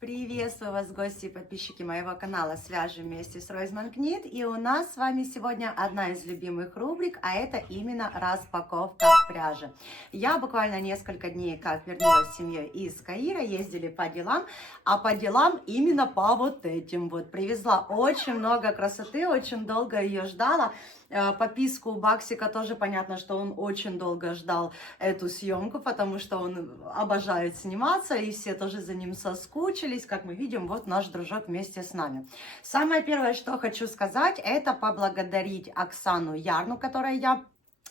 Приветствую вас, гости и подписчики моего канала «Свяжем вместе с Ройзман Книт». И у нас с вами сегодня одна из любимых рубрик, а это именно распаковка пряжи. Я буквально несколько дней как вернулась с семьей из Каира, ездили по делам, а по делам именно по вот этим вот. Привезла очень много красоты, очень долго ее ждала. По писку Баксика тоже понятно, что он очень долго ждал эту съемку, потому что он обожает сниматься, и все тоже за ним соскучились. Как мы видим, вот наш дружок вместе с нами. Самое первое, что хочу сказать, это поблагодарить Оксану Ярну, которой я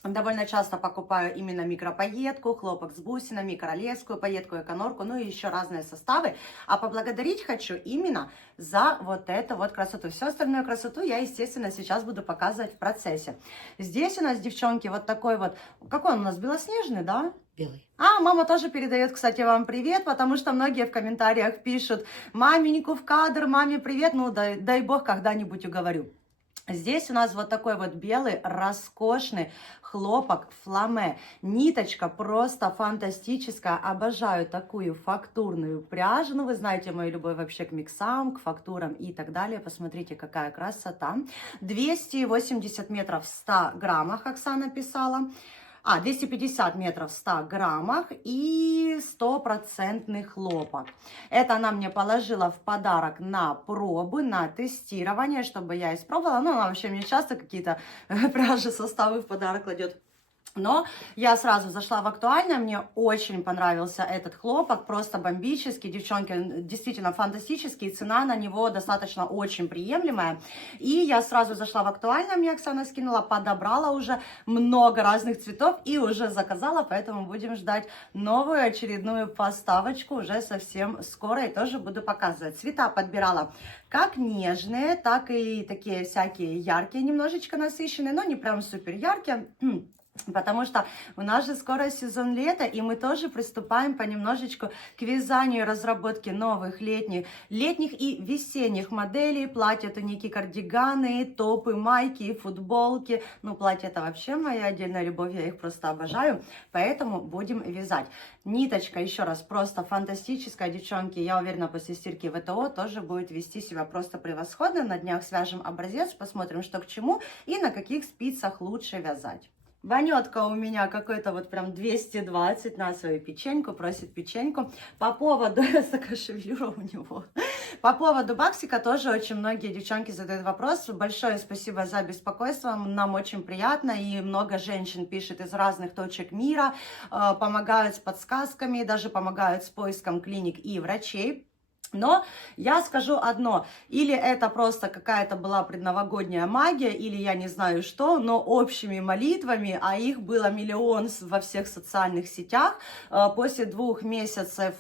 довольно часто покупаю именно микропаетку, хлопок с бусинами, королевскую пайетку, эконорку, ну и еще разные составы. А поблагодарить хочу именно за вот эту вот красоту. Всю остальную красоту я, естественно, сейчас буду показывать в процессе. Здесь у нас, девчонки, вот такой вот, какой он у нас, белоснежный, да? Белый. А, мама тоже передает, кстати, вам привет, потому что многие в комментариях пишут: маменьку в кадр, маме привет, ну дай бог когда-нибудь уговорю. Здесь у нас вот такой вот белый, роскошный хлопок фламе. Ниточка просто фантастическая. Обожаю такую фактурную пряжу. Ну, вы знаете мою любовь вообще к миксам, к фактурам и так далее. Посмотрите, какая красота. 280 метров в 100 граммах Оксана писала. 250 метров в 100 граммах и 100% хлопок. Это она мне положила в подарок на пробы, на тестирование, чтобы я испробовала. Ну, она вообще мне часто какие-то пряжи, составы в подарок кладет. Но я сразу зашла в актуальное, мне очень понравился этот хлопок, просто бомбический, девчонки, он действительно фантастический, цена на него достаточно очень приемлемая. И я сразу зашла в актуальное, мне Оксана скинула, подобрала уже много разных цветов и уже заказала, поэтому будем ждать новую очередную поставочку уже совсем скоро и тоже буду показывать. Цвета подбирала как нежные, так и такие всякие яркие, немножечко насыщенные, но не прям супер яркие. Потому что у нас же скоро сезон лета, и мы тоже приступаем понемножечку к вязанию и разработке новых летних и весенних моделей. Платья, туники, кардиганы, топы, майки и футболки. Ну, платья это вообще моя отдельная любовь, я их просто обожаю. Поэтому будем вязать. Ниточка, еще раз, просто фантастическая, девчонки. Я уверена, после стирки ВТО тоже будет вести себя просто превосходно. На днях свяжем образец, посмотрим, что к чему и на каких спицах лучше вязать. Ванетка у меня какой-то вот прям 220 на свою печеньку, просит печеньку. По поводу, такая шевелюра у него. По поводу Баксика тоже очень многие девчонки задают вопрос. Большое спасибо за беспокойство, нам очень приятно. И много женщин пишет из разных точек мира, помогают с подсказками, даже помогают с поиском клиник и врачей. Но я скажу одно, или это просто какая-то была предновогодняя магия, или я не знаю что, но общими молитвами, а их было миллион во всех социальных сетях, после 2 месяцев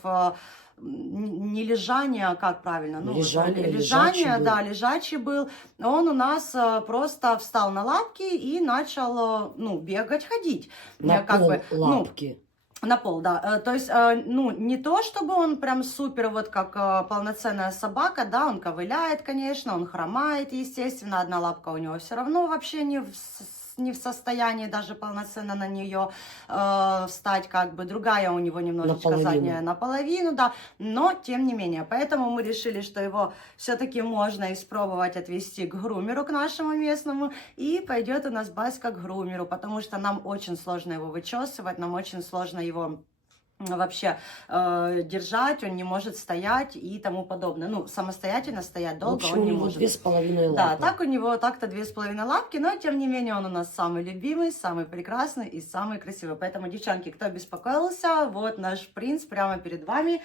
не лежания, как правильно? Ну, лежание, да, лежачий был. Он у нас просто встал на лапки и начал, ну, бегать, ходить. На лапки. На пол, да. То есть, ну, не то, чтобы он прям супер, вот как полноценная собака, да, он ковыляет, конечно, он хромает, естественно, одна лапка у него все равно вообще не в состоянии даже полноценно на нее встать, как бы другая у него немножечко задняя наполовину, да, но тем не менее, поэтому мы решили, что его все-таки можно испробовать отвести к грумеру, к нашему местному, и пойдет у нас Баська к грумеру, потому что нам очень сложно его вычесывать, нам очень сложно его вообще держать, он не может стоять и тому подобное. Ну, самостоятельно стоять долго он не может. 2,5 лапы. Да, так у него так-то 2,5 лапки, но тем не менее он у нас самый любимый, самый прекрасный и самый красивый. Поэтому, девчонки, кто беспокоился, вот наш принц прямо перед вами,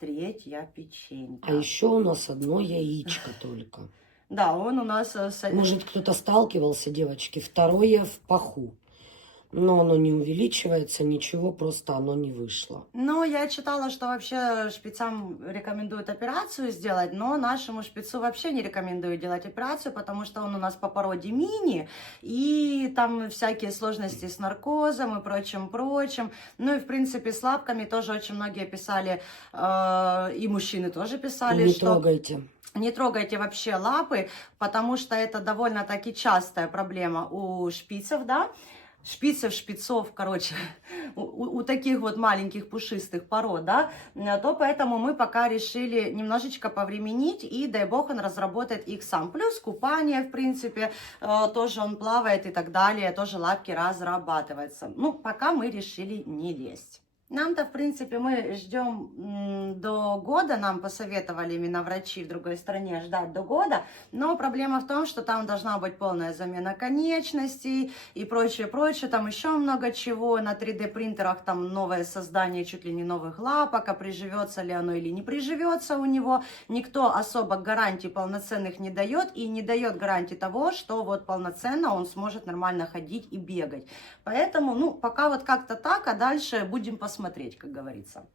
3-я печенька. А еще у нас одно яичко только. Да, он у нас... Может, кто-то сталкивался, девочки, 2-е в паху. Но оно не увеличивается, ничего, просто оно не вышло. Ну, я читала, что вообще шпицам рекомендуют операцию сделать, но нашему шпицу вообще не рекомендую делать операцию, потому что он у нас по породе мини, и там всякие сложности с наркозом и прочим. Ну и, в принципе, с лапками тоже очень многие писали, и мужчины тоже писали, не что... трогайте. Не трогайте вообще лапы, потому что это довольно-таки частая проблема у шпицев, да. шпицев, шпицов, короче, у таких вот маленьких пушистых пород, да, то поэтому мы пока решили немножечко повременить, и дай бог он разработает их сам. Плюс купание, в принципе, тоже он плавает и так далее, тоже лапки разрабатываются. Ну, пока мы решили не лезть. Нам-то, в принципе, мы ждем до года, нам посоветовали именно врачи в другой стране ждать до года, но проблема в том, что там должна быть полная замена конечностей и прочее, там еще много чего, на 3D принтерах там новое создание чуть ли не новых лапок, а приживется ли оно или не приживется у него, никто особо гарантий полноценных не дает и не дает гарантии того, что вот полноценно он сможет нормально ходить и бегать. Поэтому, ну, пока вот как-то так, а дальше будем посмотреть, как говорится.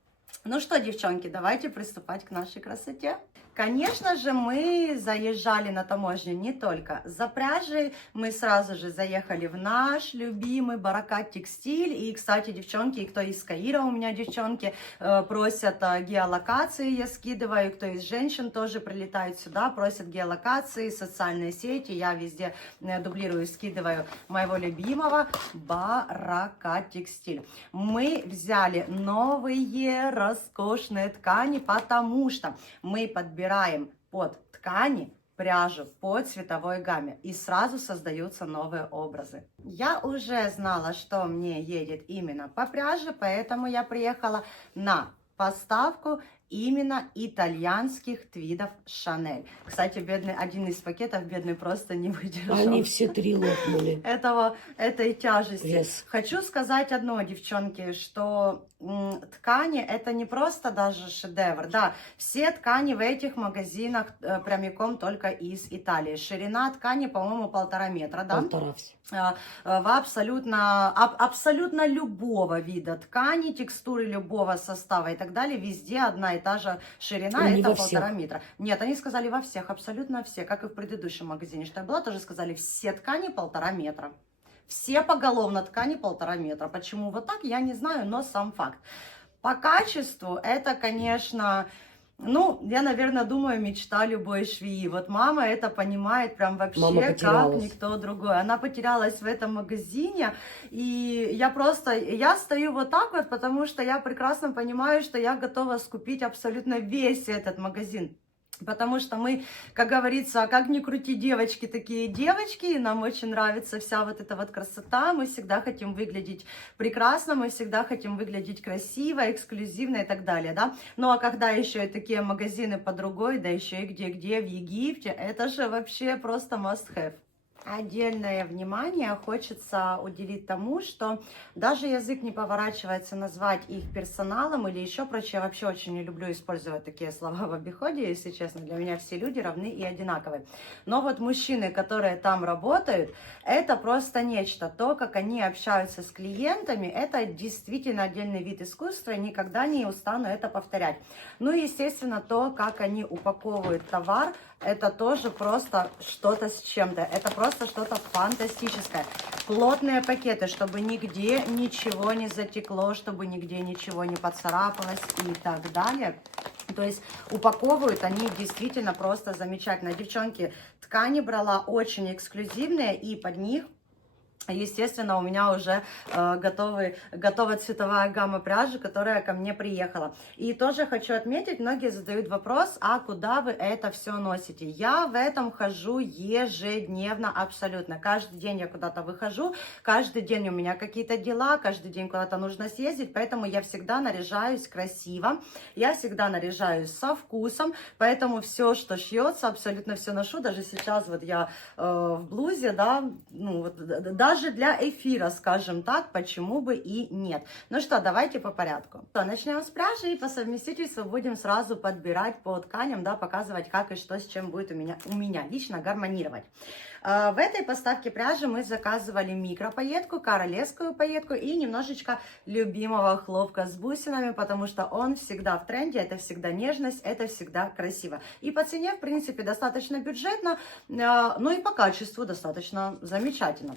Ну что, девчонки, давайте приступать к нашей красоте. Конечно же, мы заезжали на таможню не только за пряжей, мы сразу же заехали в наш любимый Баракат Текстиль. И, кстати, девчонки, кто из Каира у меня девчонки просят геолокации, я скидываю, кто из женщин тоже прилетает сюда, просят геолокации, социальные сети, я везде дублирую, скидываю моего любимого Баракат Текстиль. Мы взяли новые роскошные ткани, потому что мы подбираем под ткани пряжу по цветовой гамме, и сразу создаются новые образы. Я уже знала, что мне едет именно по пряже, поэтому я приехала на поставку именно итальянских твидов Шанель. Кстати, бедный, один из пакетов, бедный, просто не выдержал. Они все 3 лопнули. Этой тяжести. Yes. Хочу сказать одно, девчонки, что ткани это не просто даже шедевр. Да, все ткани в этих магазинах прямиком только из Италии. Ширина ткани, по-моему, 1,5 метра, да? 1,5 все. Абсолютно любого вида ткани, текстуры любого состава и так далее, везде одна и та же ширина, Не это во 1,5 всех. метра. Нет, они сказали во всех, абсолютно все, как и в предыдущем магазине, что я была, тоже сказали, все ткани 1,5 метра. Все поголовно ткани 1,5 метра. Почему вот так, я не знаю, но сам факт. По качеству это, конечно... Ну, я, наверное, думаю, мечта любой швеи. Вот мама это понимает прям вообще как никто другой. Она потерялась в этом магазине, и я стою вот так вот, потому что я прекрасно понимаю, что я готова скупить абсолютно весь этот магазин. Потому что мы, как говорится, как ни крути, девочки такие девочки, и нам очень нравится вся вот эта вот красота, мы всегда хотим выглядеть прекрасно, мы всегда хотим выглядеть красиво, эксклюзивно и так далее, да. Ну а когда еще и такие магазины по другой, да еще и где-где, в Египте, это же вообще просто must have. Отдельное внимание хочется уделить тому, что даже язык не поворачивается назвать их персоналом или еще прочее. Я вообще очень не люблю использовать такие слова в обиходе, если честно. Для меня все люди равны и одинаковые. Но вот мужчины, которые там работают, это просто нечто. То, как они общаются с клиентами, это действительно отдельный вид искусства. И никогда не устану это повторять. Ну и, естественно, то, как они упаковывают товар, это тоже просто что-то с чем-то. Это просто что-то фантастическое. Плотные пакеты, чтобы нигде ничего не затекло, чтобы нигде ничего не поцарапалось и так далее. То есть упаковывают они действительно просто замечательно. Девчонки, ткани брала очень эксклюзивные, и под них, естественно, у меня уже готова цветовая гамма пряжи, которая ко мне приехала. И тоже хочу отметить, многие задают вопрос, а куда вы это все носите? Я в этом хожу ежедневно абсолютно. Каждый день я куда-то выхожу, каждый день у меня какие-то дела, каждый день куда-то нужно съездить, поэтому я всегда наряжаюсь красиво, я всегда наряжаюсь со вкусом, поэтому все, что шьется, абсолютно все ношу. Даже сейчас вот я в блузе, да, ну вот даже для эфира, скажем так, почему бы и нет. Ну что, давайте по порядку. Начнем с пряжи и по совместительству будем сразу подбирать по тканям, да, показывать, как и что с чем будет у меня лично гармонировать. В этой поставке пряжи мы заказывали микропаетку, королевскую пайетку и немножечко любимого хлопка с бусинами, потому что он всегда в тренде, это всегда нежность, это всегда красиво. И по цене, в принципе, достаточно бюджетно, но и по качеству достаточно замечательно.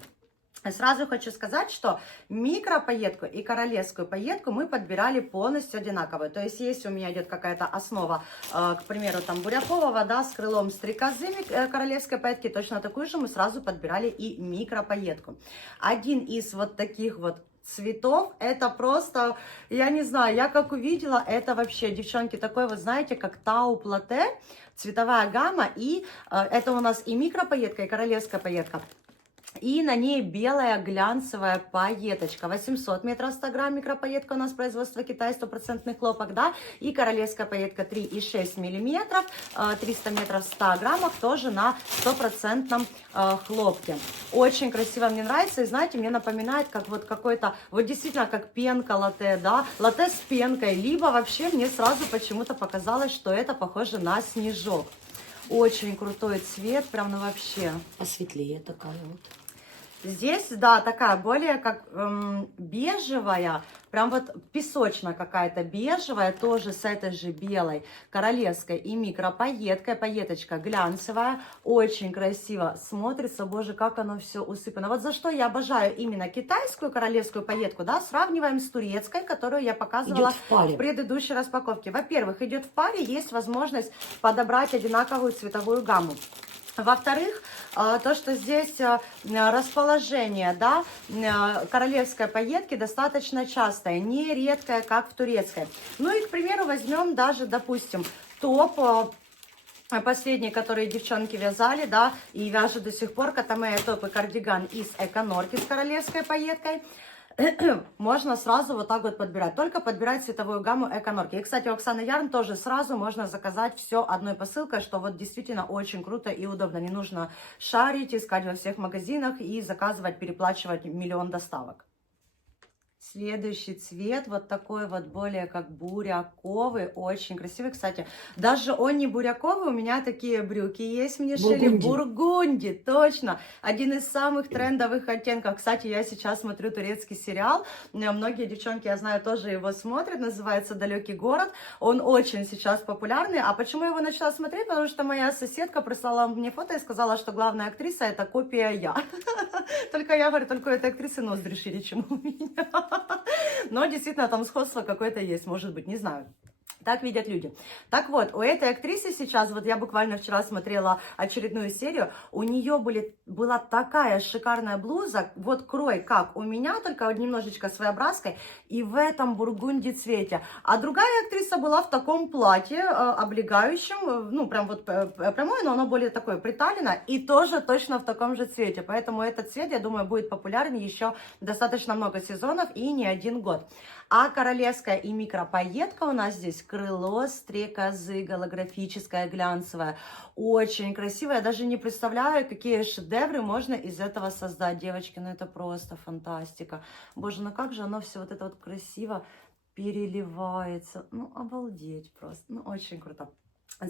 Сразу хочу сказать, что микропаетку и королевскую пайетку мы подбирали полностью одинаковую. То есть, если у меня идет какая-то основа, к примеру, там бурякового, да, с крылом стрекозы королевской пайетки, точно такую же мы сразу подбирали и микропаетку. Один из вот таких вот цветов, это просто, я не знаю, я как увидела, это вообще, девчонки, такой вот, знаете, как тау-плате, цветовая гамма, и это у нас и микропаетка, и королевская пайетка. И на ней белая глянцевая пайеточка. 800 метров 100 грамм микропаетка у нас производство Китай, 100% хлопок, да. И королевская пайетка 3,6 миллиметров, 300 метров 100 граммах, тоже на 100% хлопке. Очень красиво, мне нравится. И знаете, мне напоминает, как вот какой-то, вот действительно, как пенка латте, да. Латте с пенкой, либо вообще мне сразу почему-то показалось, что это похоже на снежок. Очень крутой цвет, прям, ну вообще. Посветлее такая вот. Здесь, да, такая более как бежевая, прям вот песочная какая-то бежевая, тоже с этой же белой королевской и микропаеткой. Пайеточка глянцевая, очень красиво смотрится, боже, как оно все усыпано. Вот за что я обожаю именно китайскую королевскую пайетку, да, сравниваем с турецкой, которую я показывала в предыдущей распаковке. Во-первых, идет в паре, есть возможность подобрать одинаковую цветовую гамму. Во-вторых, то, что здесь расположение, да, королевской пайетки достаточно частое, не редкое, как в турецкой. Ну и, к примеру, возьмем даже, допустим, топ, последний, который девчонки вязали, да, и вяжут до сих пор, Катамея топ и кардиган из Эконорки с королевской пайеткой. Можно сразу вот так вот подбирать. Только подбирать цветовую гамму Эконорки. И, кстати, у Оксаны Ярн тоже сразу можно заказать все одной посылкой, что вот действительно очень круто и удобно. Не нужно шарить, искать во всех магазинах и заказывать, переплачивать миллион доставок. Следующий цвет, вот такой вот более как буряковый, очень красивый. Кстати, даже он не буряковый, у меня такие брюки есть, мне шили бургунди, точно. Один из самых трендовых оттенков. Кстати, я сейчас смотрю турецкий сериал, многие девчонки, я знаю, тоже его смотрят, называется «Далекий город». Он очень сейчас популярный. А почему я его начала смотреть? Потому что моя соседка прислала мне фото и сказала, что главная актриса — это копия я. Только я говорю, только у этой актрисы ноздри шире, чем у меня. Но действительно там сходство какое-то есть, может быть, не знаю. Так видят люди. Так вот, у этой актрисы сейчас, вот я буквально вчера смотрела очередную серию, у нее была такая шикарная блуза, вот крой, как у меня, только немножечко своеобразкой, и в этом бургунди цвете. А другая актриса была в таком платье, облегающем, ну, прям вот прямое, но оно более такое приталено, и тоже точно в таком же цвете. Поэтому этот цвет, я думаю, будет популярен еще достаточно много сезонов и не один год. А королевская и микропаетка у нас здесь крыло стрекозы, голографическая, глянцевая. Очень красивая. Я даже не представляю, какие шедевры можно из этого создать. Девочки, ну это просто фантастика. Боже, ну как же оно все вот это вот красиво переливается. Ну, обалдеть просто. Ну, очень круто.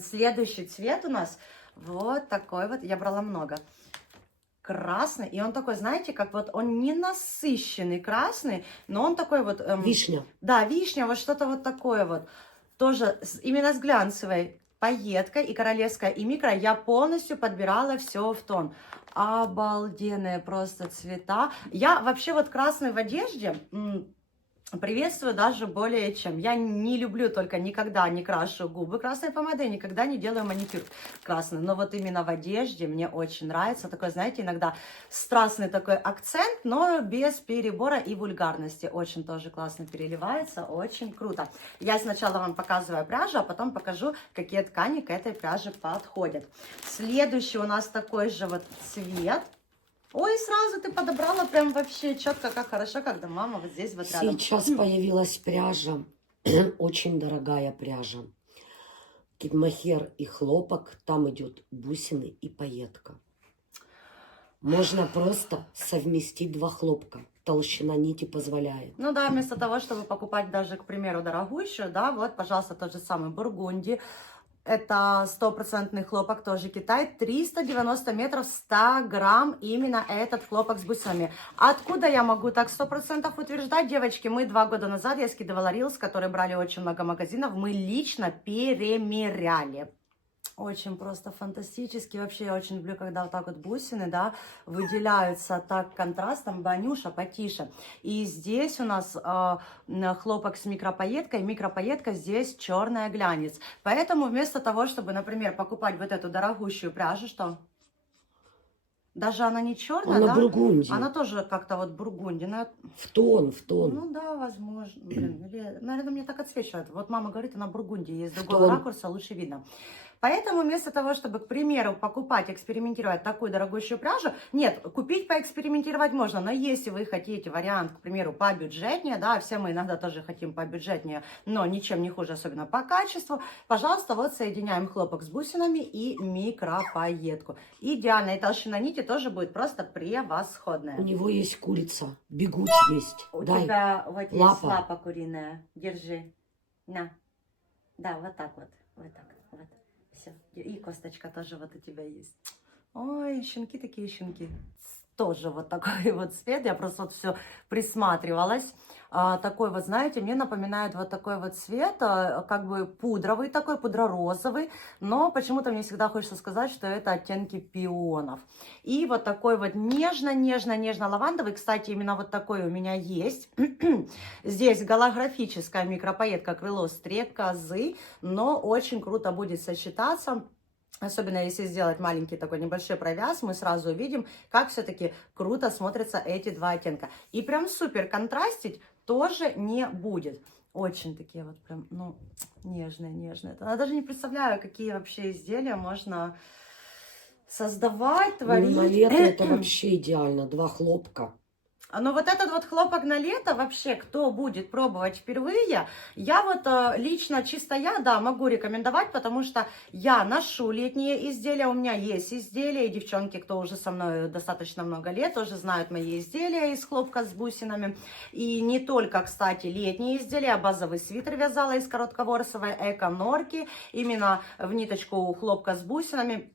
Следующий цвет у нас вот такой вот. Я брала много. Красный, и он такой, знаете, как вот он не насыщенный красный, но он такой вот... Вишня. Да, вишня, вот что-то вот такое вот. Тоже именно с глянцевой пайеткой и королевская, и микро я полностью подбирала все в тон. Обалденные просто цвета. Я вообще вот красный в одежде... приветствую даже более чем. Я не люблю только, никогда не крашу губы красной помадой, никогда не делаю маникюр красный. Но вот именно в одежде мне очень нравится. Такой, знаете, иногда страстный такой акцент, но без перебора и вульгарности. Очень тоже классно переливается, очень круто. Я сначала вам показываю пряжу, а потом покажу, какие ткани к этой пряже подходят. Следующий у нас такой же вот цвет. Ой, сразу ты подобрала прям вообще четко, как хорошо, когда мама вот здесь вот рядом. Сейчас появилась пряжа, очень дорогая пряжа. Кидмахер и хлопок, там идет бусины и пайетка. Можно просто совместить два хлопка. Толщина нити позволяет. Ну да, вместо того, чтобы покупать даже, к примеру, дорогущую, да, вот, пожалуйста, тот же самый бургунди. Это 100% хлопок, тоже Китай, 390 метров, 100 грамм, именно этот хлопок с бусинами. Откуда я могу так 100% утверждать, девочки? Мы 2 года назад, я скидывала рилс, которые брали очень много магазинов, мы лично перемеряли. Очень просто фантастически. Вообще я очень люблю, когда вот так вот бусины, да, выделяются так контрастом. Банюша потише. И здесь у нас хлопок с микропаеткой. Микропаетка здесь черная глянец. Поэтому вместо того, чтобы, например, покупать вот эту дорогущую пряжу, что... Даже она не черная, Она да? бургундия. Она тоже как-то вот бургундия. В тон, в тон. Ну да, возможно. Блин, или, наверное, мне так отсвечивает. Вот мама говорит, она бургундия, есть с В другого тон. ракурса лучше видно. Поэтому вместо того, чтобы, к примеру, покупать, экспериментировать такую дорогущую пряжу, нет, купить, поэкспериментировать можно, но если вы хотите вариант, к примеру, побюджетнее, да, все мы иногда тоже хотим побюджетнее, но ничем не хуже, особенно по качеству, пожалуйста, вот соединяем хлопок с бусинами и микропаетку. Идеальная толщина нити тоже будет просто превосходная. У него есть курица, бегуть есть. У Дай. тебя вот есть лапа. лапа куриная, держи, на, да, вот так вот, вот так, вот. Все. И косточка тоже вот у тебя есть. Ой, щенки такие щенки. Тоже вот такой вот цвет. Я просто вот все присматривалась. Такой вот, знаете, мне напоминает вот такой вот цвет, как бы пудровый такой, пудро-розовый. Но почему-то мне всегда хочется сказать, что это оттенки пионов. И вот такой вот нежно-нежно-нежно-лавандовый. Кстати, именно вот такой у меня есть. Здесь голографическая микропаетка крыло стрекозы, но очень круто будет сочетаться. Особенно если сделать маленький такой небольшой провяз, мы сразу увидим, как все-таки круто смотрятся эти два оттенка. И прям супер контрастить тоже не будет. Очень такие вот прям, ну, нежные. Я даже не представляю, какие вообще изделия можно создавать, творить. Ну, на лето это вообще идеально. 2 хлопка. Но вот этот вот хлопок на лето, вообще, кто будет пробовать впервые, я вот лично, чисто я, да, могу рекомендовать, потому что я ношу летние изделия, у меня есть изделия, и девчонки, кто уже со мной достаточно много лет, тоже знают мои изделия из хлопка с бусинами. И не только, кстати, летние изделия, а базовый свитер вязала из коротковорсовой эко-норки, именно в ниточку хлопка с бусинами.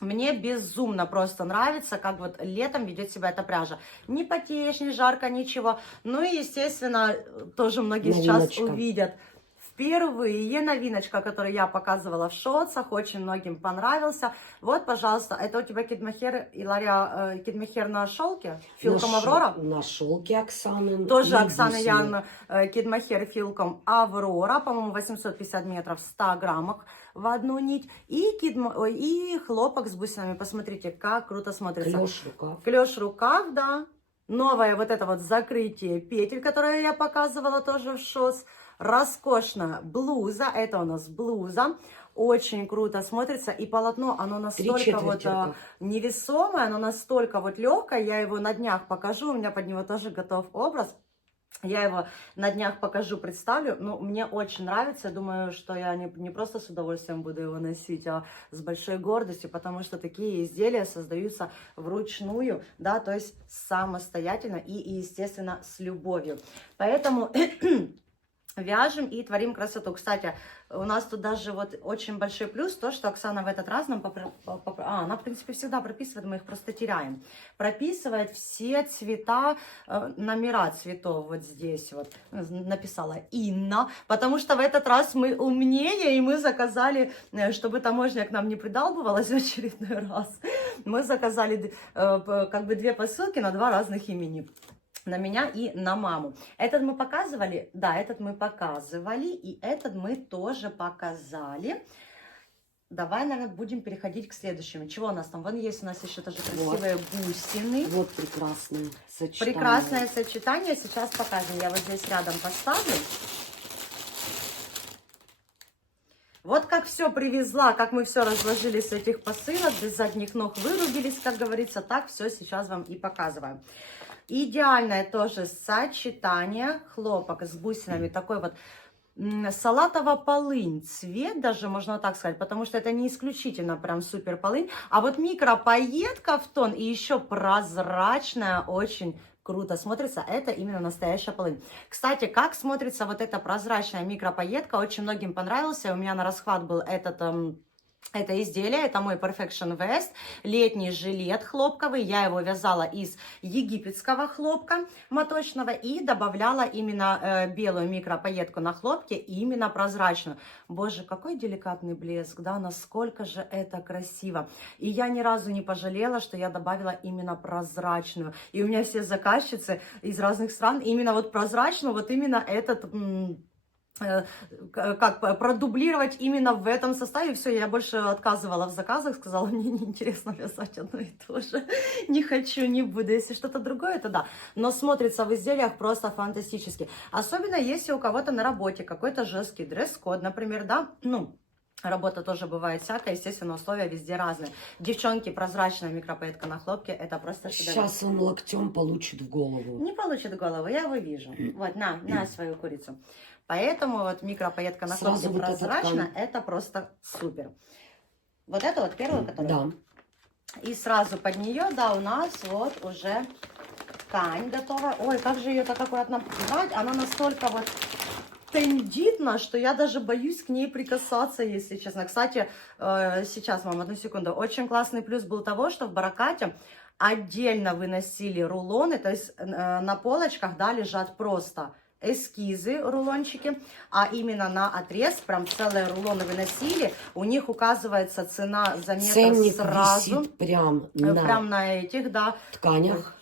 Мне безумно просто нравится, как вот летом ведет себя эта пряжа. Не потеешь, не жарко, ничего. Ну и, естественно, тоже многие Новиночка. сейчас увидят. Впервые новиночка, которую я показывала в шотсах, очень многим понравился. Вот, пожалуйста, это у тебя кидмахер, Илария, кидмахер на шелке, филком Аврора. На шелке Оксаны. Тоже Оксана Ян, кидмахер филком Аврора, по-моему, 850 метров в 100 граммах в одну нить. И хлопок с бусинами. Посмотрите, как круто смотрится. Клеш рукав. Клеш рукав, да. Новое вот это вот закрытие петель, которое я показывала тоже в шотс. Роскошная блуза, это у нас блуза, очень круто смотрится, и полотно, оно настолько вот невесомое, оно настолько вот легкое, я его на днях покажу, у меня под него тоже готов образ, я его на днях покажу, представлю, ну, мне очень нравится, я думаю, что я не просто с удовольствием буду его носить, а с большой гордостью, потому что такие изделия создаются вручную, да, то есть самостоятельно и естественно, с любовью, поэтому... Вяжем и творим красоту. Кстати, у нас тут даже вот очень большой плюс, то, что Оксана в этот раз нам... она, в принципе, всегда прописывает, мы их просто теряем. Прописывает все цвета, номера цветов вот здесь вот. Написала Инна, потому что в этот раз мы умнее, и мы заказали, чтобы таможня к нам не придалбывалась в очередной раз, мы заказали как бы 2 посылки на 2 разных имени. На меня и на маму. Этот мы показывали? Да, этот мы показывали. И этот мы тоже показали. Давай, наверное, будем переходить к следующему. Чего у нас там? Вон есть у нас еще тоже красивые бусины. Вот прекрасное сочетание. Прекрасное сочетание. Сейчас покажем. Я вот здесь рядом поставлю. Вот как все привезла, как мы все разложили с этих посылок, без задних ног вырубились, как говорится, так все сейчас вам и показываю. Идеальное тоже сочетание хлопок с бусинами, такой вот салатово-полынь цвет, даже можно так сказать, потому что это не исключительно прям супер полынь, а вот микропаетка в тон и еще прозрачная, очень круто смотрится, это именно настоящая полынь. Кстати, как смотрится вот эта прозрачная микропаетка, очень многим понравился, у меня на расхват был этот это изделие, это мой Perfection Vest, летний жилет хлопковый, я его вязала из египетского хлопка моточного и добавляла именно белую микропаетку на хлопке, именно прозрачную. Боже, какой деликатный блеск, да, насколько же это красиво. И я ни разу не пожалела, что я добавила именно прозрачную. И у меня все заказчицы из разных стран именно вот прозрачную, вот именно этот... как продублировать именно в этом составе. Все, я больше отказывала в заказах, сказала, мне неинтересно вязать одно и то же. Не хочу, не буду. Если что-то другое, то да. Но смотрится в изделиях просто фантастически. Особенно если у кого-то на работе какой-то жесткий дресс-код, например, да, ну, работа тоже бывает всякая, естественно, условия везде разные. Девчонки, прозрачная микропаетка на хлопке, это просто шедевр. Сейчас он локтем получит в голову. Не получит голову, я его вижу. Вот, на свою курицу. Поэтому вот микропаетка на хлопке вот прозрачно, это просто супер. Вот это вот первая, которая. Да. И сразу под нее, да, у нас вот уже ткань готова. Ой, как же ее так аккуратно брать, она настолько вот тендитна, что я даже боюсь к ней прикасаться, если честно. Кстати, сейчас, мам, одну секунду. Очень классный плюс был того, что в Баракате отдельно выносили рулоны, то есть на полочках, да, лежат просто эскизы, рулончики, а именно на отрез, прям целые рулоны выносили, у них указывается цена за метр Ценник сразу. висит прям на этих, да, тканях.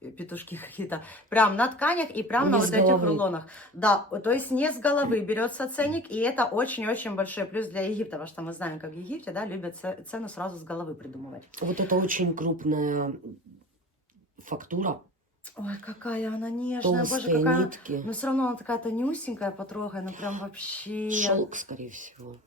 Петушки какие-то, прям на тканях и прям на вот этих рулонах. Да, то есть не с головы берется ценник, и это очень-очень большой плюс для Египта, потому что мы знаем, как в Египте, да, любят цену сразу с головы придумывать. Вот это очень крупная фактура. Ой, какая она нежная, Толстые боже, какая... нитки. Но все равно она такая тонюсенькая, потрогай, ну прям вообще... Шелк, скорее всего.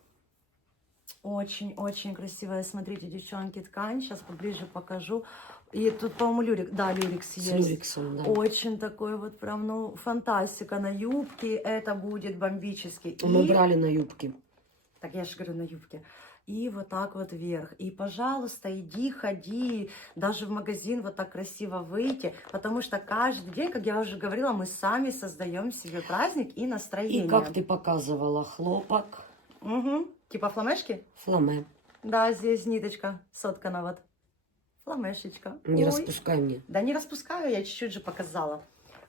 Очень-очень красивая, смотрите, девчонки, ткань, сейчас поближе покажу. И тут, по-моему, люрик, да, люрикс есть. С люриксом, да. Очень такой вот прям, ну, фантастика на юбке, это будет бомбически. Мы брали на юбке. Так я же говорю, на юбке. И вот так вот вверх. И, пожалуйста, иди, ходи, даже в магазин вот так красиво выйти, потому что каждый день, как я уже говорила, мы сами создаем себе праздник и настроение. И как ты показывала, хлопок. Угу. Типа фламешки? Фламе. Да, здесь ниточка соткана вот. Фламешечка. Не Ой. распускай мне. Да не распускаю, я чуть-чуть же показала.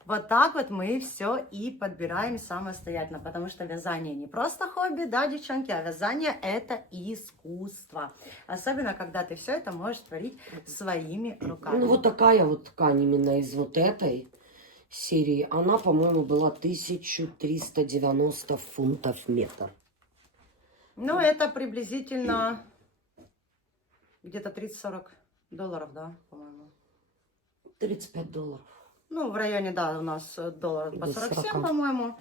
Вот так вот мы все и подбираем самостоятельно, потому что вязание не просто хобби, да, девчонки, а вязание это искусство. Особенно, когда ты все это можешь творить своими руками. Ну, вот такая вот ткань именно из вот этой серии. Она, по-моему, была 1390 фунтов метр. Ну, это приблизительно где-то 30-40 долларов, да, по-моему. $35. Ну, в районе, да, у нас долларов по 47, по-моему.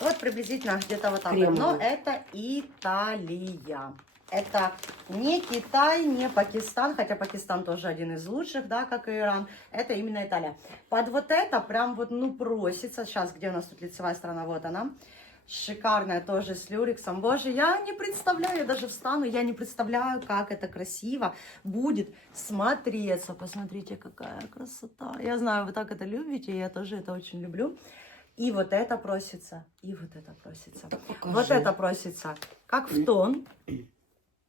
Вот приблизительно где-то вот так. Кремовый. Но это Италия. Это не Китай, не Пакистан, хотя Пакистан тоже один из лучших, да, как и Иран. Это именно Италия. Под вот это прям вот, ну, просится. Сейчас, где у нас тут лицевая сторона, вот она. Шикарная тоже с люрексом. Боже, я не представляю, я даже встану, я не представляю, как это красиво будет смотреться. Посмотрите, какая красота. Я знаю, вы так это любите, я тоже это очень люблю. И вот это просится, и вот это просится. Вот это просится, как в тон.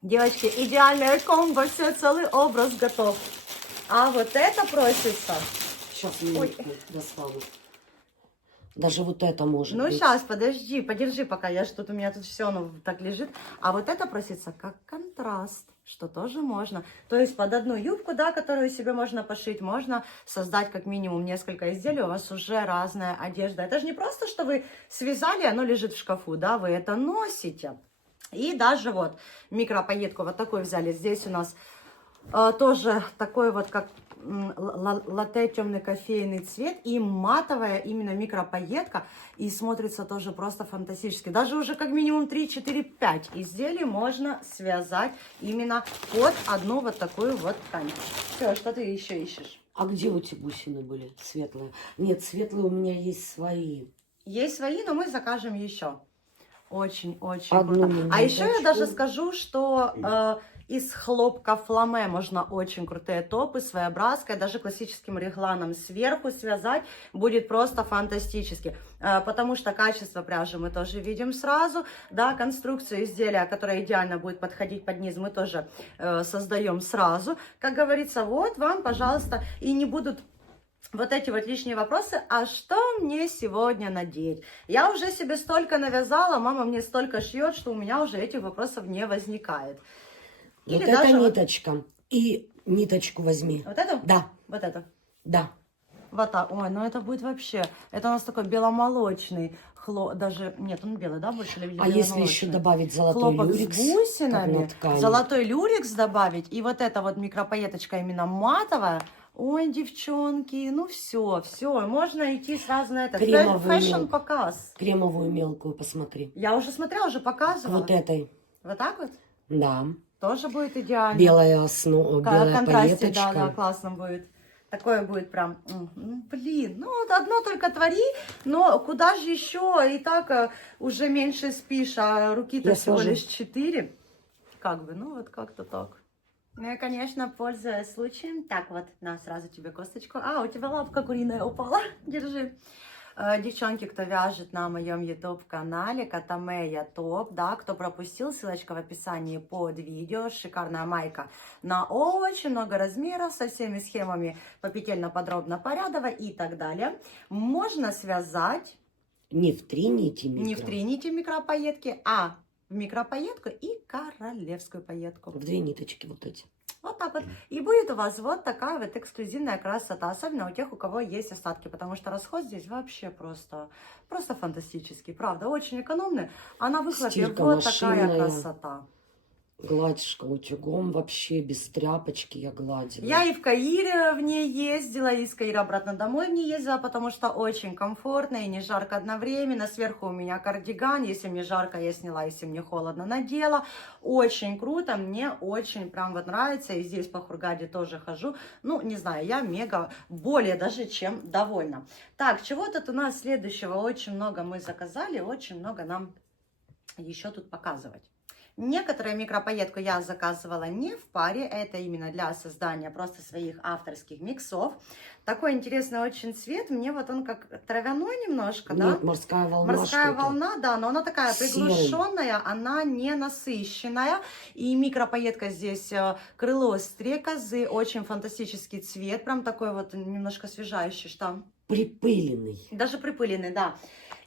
Девочки, идеальная комбо, все, целый образ готов. А вот это просится. Сейчас минутку достану. Даже вот это может быть. Ну, сейчас, подожди, подержи пока, я ж тут, у меня тут все, ну, так лежит. А вот это просится как контраст, что тоже можно. То есть под одну юбку, да, которую себе можно пошить, можно создать как минимум несколько изделий, у вас уже разная одежда. Это же не просто, что вы связали, оно лежит в шкафу, да, вы это носите. И даже вот микропаетку вот такой взяли. Здесь у нас тоже такой вот, как латте темный кофейный цвет и матовая именно микропаетка, и смотрится тоже просто фантастически. Даже уже как минимум 3, 4, 5 изделий можно связать именно под одну вот такую вот ткань. Все, что ты еще ищешь? А где у тебя бусины были светлые? Нет, светлые у меня есть свои. Есть свои, но мы закажем еще. Очень Одну круто. А еще я минуточку. даже скажу, что из хлопка фламе можно очень крутые топы, своеобразкой, даже классическим регланом сверху связать будет просто фантастически. Потому что качество пряжи мы тоже видим сразу, да, конструкцию изделия, которая идеально будет подходить под низ, мы тоже создаем сразу. Как говорится, вот вам, пожалуйста, и не будут вот эти вот лишние вопросы, а что мне сегодня надеть? Я уже себе столько навязала, мама мне столько шьет, что у меня уже этих вопросов не возникает. Вот Или эта даже ниточка. И ниточку возьми. вот эту? Да, Вот эту. да. Вот так. Ой, ну это будет вообще. Это у нас такой беломолочный даже нет, он белый, да, больше или А если еще добавить золотой хлопок люрекс, с бусинами, на ткани. золотой люрекс добавить и вот эта вот микропоеточка именно матовая. Ой, девчонки, ну все, можно идти сразу на это. Фэшн-показ. Кремовую мелкую посмотри. Я уже смотрела, уже показывала. Вот этой. Вот так вот? Да. Тоже будет идеально. Белая основа, белая контрасте, поеточка. да, классно будет. Такое будет прям, ну, блин, ну вот одно только твори, но куда же еще? И так уже меньше спишь, а руки-то всего лишь 4. Как бы, ну вот как-то так. Ну и, конечно, пользуясь случаем, так вот, на, сразу тебе косточку. А, у тебя лапка куриная упала, держи. Девчонки, кто вяжет на моем YouTube-канале Катамея Топ, да, кто пропустил, ссылочка в описании под видео, шикарная майка на очень много размеров, со всеми схемами попетельно, подробно, порядово и так далее. Можно связать не в 3 нити микро. Не в 3 нити микропоетки, а в микропоетку и королевскую поетку. В 2 ниточки вот эти. Вот так вот. И будет у вас вот такая вот эксклюзивная красота. Особенно у тех, у кого есть остатки. Потому что расход здесь вообще просто фантастический. Правда, очень экономный. А на выхлопе Стирка вот машинная. такая красота. Гладишь утюгом, вообще без тряпочки я гладила. Я и в Каире в ней ездила, и из Каира обратно домой в ней ездила, потому что очень комфортно и не жарко одновременно. Сверху у меня кардиган, если мне жарко, я сняла, если мне холодно, надела. Очень круто, мне очень прям вот нравится, и здесь по Хургаде тоже хожу. Ну, не знаю, я мега, более даже чем довольна. Так, чего тут у нас следующего? Очень много мы заказали, очень много нам еще тут показывать. Некоторые микропоетку я заказывала не в паре, это именно для создания просто своих авторских миксов. Такой интересный очень цвет, мне вот он как травяной немножко, Нет, да? морская волна. Морская волна, да, но она такая приглушенная, она не насыщенная. И микропоетка здесь крыло стрекозы, очень фантастический цвет, прям такой вот немножко освежающий штамм. Припыленный. Даже припыленный, да.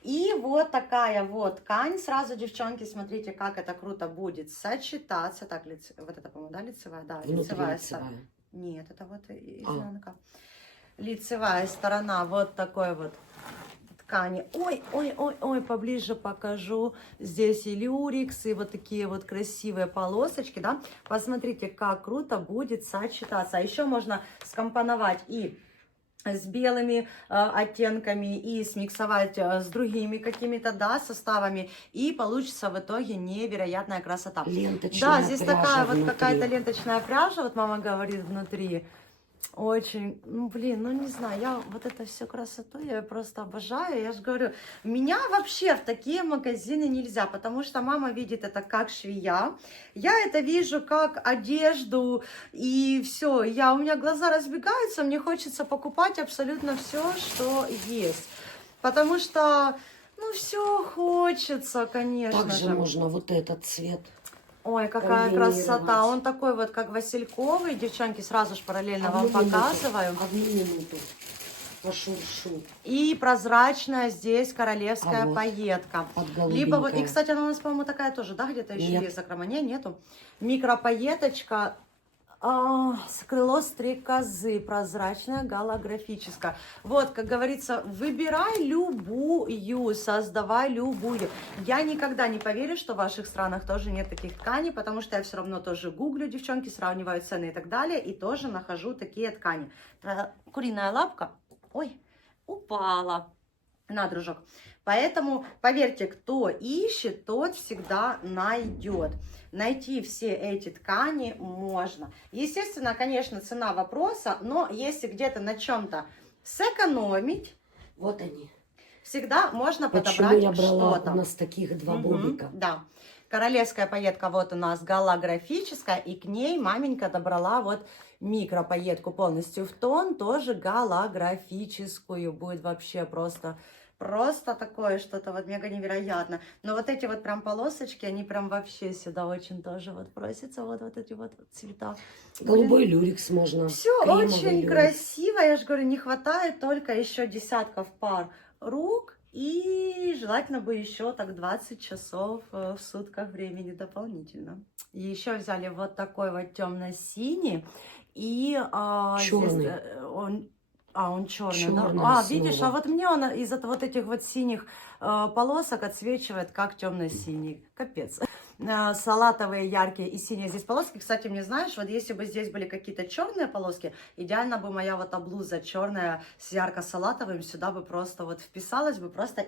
И вот такая вот ткань. Сразу, девчонки, смотрите, как это круто будет сочетаться. Так, вот это, по-моему, да, лицевая? Да, лицевая. Нет, это вот изнанка. Лицевая сторона вот такой вот ткани. Ой, поближе покажу. Здесь и люрекс, и вот такие вот красивые полосочки, да. Посмотрите, как круто будет сочетаться. А еще можно скомпоновать и с белыми оттенками и смиксовать с другими какими-то, да, составами, и получится в итоге невероятная красота. Ленточная да, здесь пряжа такая внутри. вот какая-то ленточная пряжа, вот мама говорит, внутри. Очень, ну блин, ну не знаю, я вот это все красоту, я ее просто обожаю. Я же говорю, меня вообще в такие магазины нельзя, потому что мама видит это как швея, я это вижу как одежду, и все, у меня глаза разбегаются, мне хочется покупать абсолютно все, что есть, потому что, ну все хочется, конечно. Также можно вот этот цвет. Ой, какая красота. Он такой вот, как васильковый. Девчонки, сразу же параллельно вам показываю. Одну минуту. Пошуршу. И прозрачная здесь королевская вот, пайетка. Либо вот, и, кстати, она у нас, по-моему, такая тоже, да, где-то еще Нет. есть закрома? Нету. Микропайеточка. С крыло стрекозы, прозрачная, голографическая. Вот, как говорится, выбирай любую, создавай любую. Я никогда не поверю, что в ваших странах тоже нет таких тканей, потому что я все равно тоже гуглю, девчонки, сравниваю цены и так далее, и тоже нахожу такие ткани. Куриная лапка, ой, упала. На, дружок. Поэтому, поверьте, кто ищет, тот всегда найдет. Найти все эти ткани можно. Естественно, конечно, цена вопроса, но если где-то на чем-то сэкономить, вот они. всегда можно Почему подобрать я брала? что-то. У нас таких два Мгм, бобика. да. Королевская пайетка вот у нас голографическая, и к ней маменька добрала вот микропайетку полностью в тон, тоже голографическую. Будет вообще просто такое что-то вот мега невероятно. Но вот эти вот прям полосочки, они прям вообще сюда очень тоже вот просятся, вот эти вот цвета. Голубой люрикс можно. Все Кремовый очень люрикс. красиво, я же говорю, не хватает только еще десятков пар рук, и желательно бы еще так 20 часов в сутках времени дополнительно. И еще взяли вот такой вот темно-синий, и здесь Черный. он черный, да? Черная Видишь, а основа. вот мне он из вот этих вот синих полосок отсвечивает как темно-синий. Капец. Салатовые, яркие и синие здесь полоски. Кстати, мне знаешь, вот если бы здесь были какие-то черные полоски, идеально бы моя вот блуза черная с ярко-салатовым сюда бы просто вот вписалась бы просто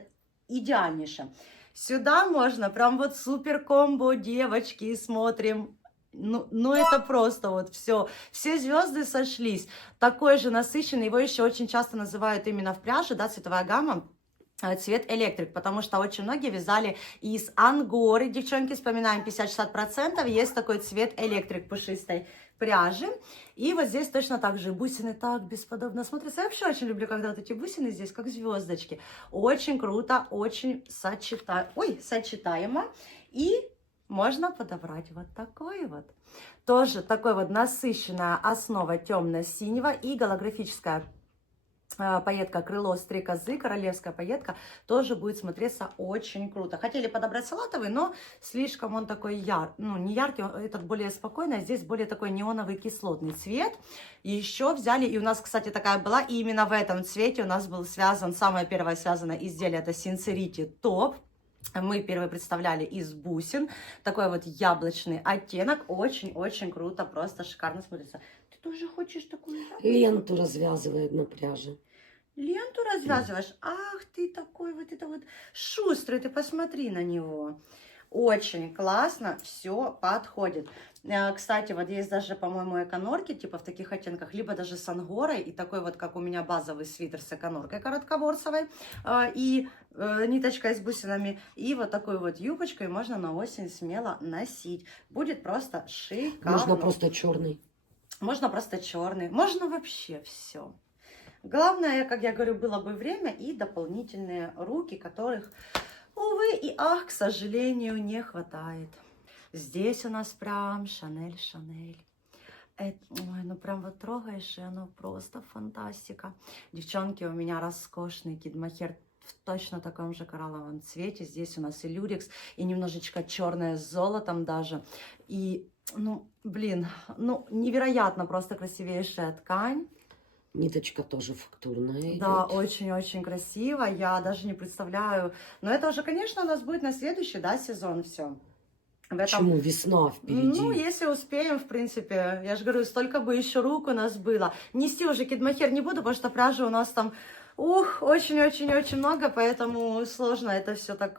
идеальнейше. Сюда можно прям вот супер комбо, девочки, смотрим. Ну это просто вот все звезды сошлись. Такой же насыщенный, его еще очень часто называют именно в пряже, да, цветовая гамма. Цвет электрик, потому что очень многие вязали из ангоры. Девчонки, вспоминаем, 50-60%. Есть такой цвет электрик пушистой пряжи. И вот здесь точно так же бусины так бесподобно смотрятся. Я вообще очень люблю, когда вот эти бусины здесь как звездочки. Очень круто, очень сочетаемо. И можно подобрать вот такой вот. Тоже такой вот насыщенная основа темно-синего и голографическая пайетка крыло стрекозы, королевская пайетка, тоже будет смотреться очень круто. Хотели подобрать салатовый, но слишком он такой не яркий, этот более спокойный, а здесь более такой неоновый кислотный цвет. И еще взяли, и у нас, кстати, такая была, и именно в этом цвете у нас был связан, самое первое связанное изделие, это Sincerity топ. Мы первый представляли из бусин, такой вот яблочный оттенок, очень-очень круто, просто шикарно смотрится. Ты тоже хочешь такую Ленту развязывает на пряже. Ленту развязываешь? Ах, ты такой вот это вот шустрый, ты посмотри на него. Очень классно, все подходит. Кстати, вот есть даже, по-моему, эконорки, типа в таких оттенках, либо даже с ангорой, и такой вот, как у меня базовый свитер с эконоркой коротковорсовой, и ниточкой с бусинами, и вот такой вот юбочкой можно на осень смело носить. Будет просто шикарно. Можно просто черный. Можно просто черный, можно вообще все. Главное, как я говорю, было бы время и дополнительные руки, которых, увы и ах, к сожалению, не хватает. Здесь у нас прям Шанель. Ой, ну прям вот трогаешь, и оно просто фантастика. Девчонки, у меня роскошный кидмахер в точно таком же коралловом цвете. Здесь у нас и люрекс, и немножечко черное с золотом даже. И, невероятно просто красивейшая ткань. Ниточка тоже фактурная. Да, идет. очень-очень красиво. Я даже не представляю. Но это уже, конечно, у нас будет на следующий, да, сезон все. Почему? Весна впереди. Ну, если успеем, в принципе. Я же говорю, столько бы еще рук у нас было. Нести уже кидмахер не буду, потому что пряжи у нас там, очень-очень-очень много, поэтому сложно это все так,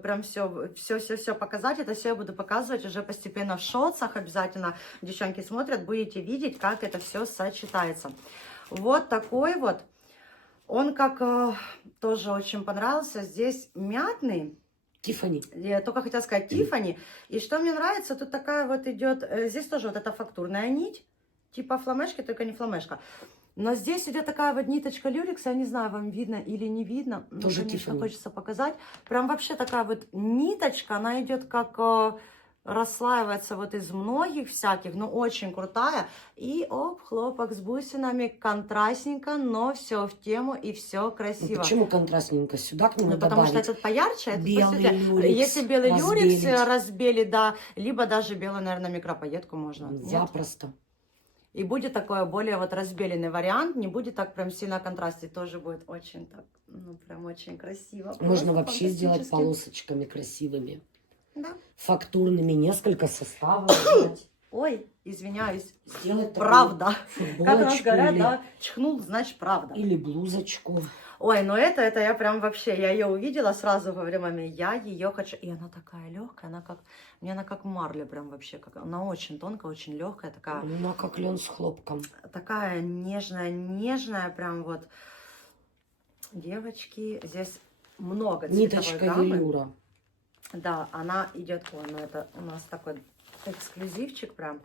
прям все показать. Это все я буду показывать уже постепенно в шотсах обязательно. Девчонки смотрят, будете видеть, как это все сочетается. Вот такой вот. Он как тоже очень понравился. Здесь мятный. Тиффани. Я только хотела сказать Тиффани. И что мне нравится, тут такая вот идет, здесь тоже вот эта фактурная нить, типа фламешки, только не фламешка. Но здесь идет такая вот ниточка люрекса, я не знаю, вам видно или не видно. Тоже конечно, Tiffany. хочется показать. Прям вообще такая вот ниточка, она идет как расслаивается вот из многих всяких, но очень крутая. И хлопок с бусинами, контрастненько, но все в тему и все красиво. Ну, почему контрастненько? Сюда к нему Потому добавить что этот поярче, это белый люрекс, если белый люрекс разбелить. разбели, да, либо даже белую, наверное, микропаетку можно. Нет? Запросто. И будет такой более вот разбеленный вариант, не будет так прям сильно контрастить, тоже будет очень так, прям очень красиво. Можно Просто вообще сделать фантастически. полосочками красивыми. Да. Фактурными, несколько составов взять. Ой, извиняюсь. Сделать такую Правда. Как у нас футболочку говорят, или, да, чихнул, значит правда. или блузочку. Ой, ну это я прям вообще, я ее увидела сразу говорю маме, я ее хочу. И она такая легкая, она как марля прям вообще, она очень тонкая, очень легкая, такая. Она как лен с хлопком. Такая нежная, прям вот. Девочки, здесь много цветовой Ниточка гаммы. велюра. Да, она идет, ну это у нас такой эксклюзивчик прям.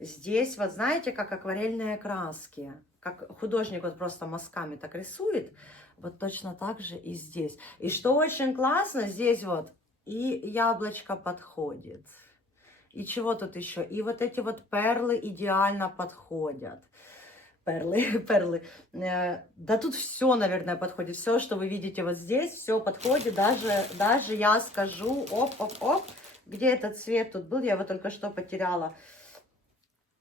Здесь вот знаете, как акварельные краски, как художник вот просто мазками так рисует, вот точно так же и здесь. И что очень классно, здесь вот и яблочко подходит. И чего тут еще? И вот эти вот перлы идеально подходят. Перлы. Да тут все, наверное, подходит. Все, что вы видите вот здесь, все подходит. Даже я скажу, оп, где этот цвет тут был, я его только что потеряла.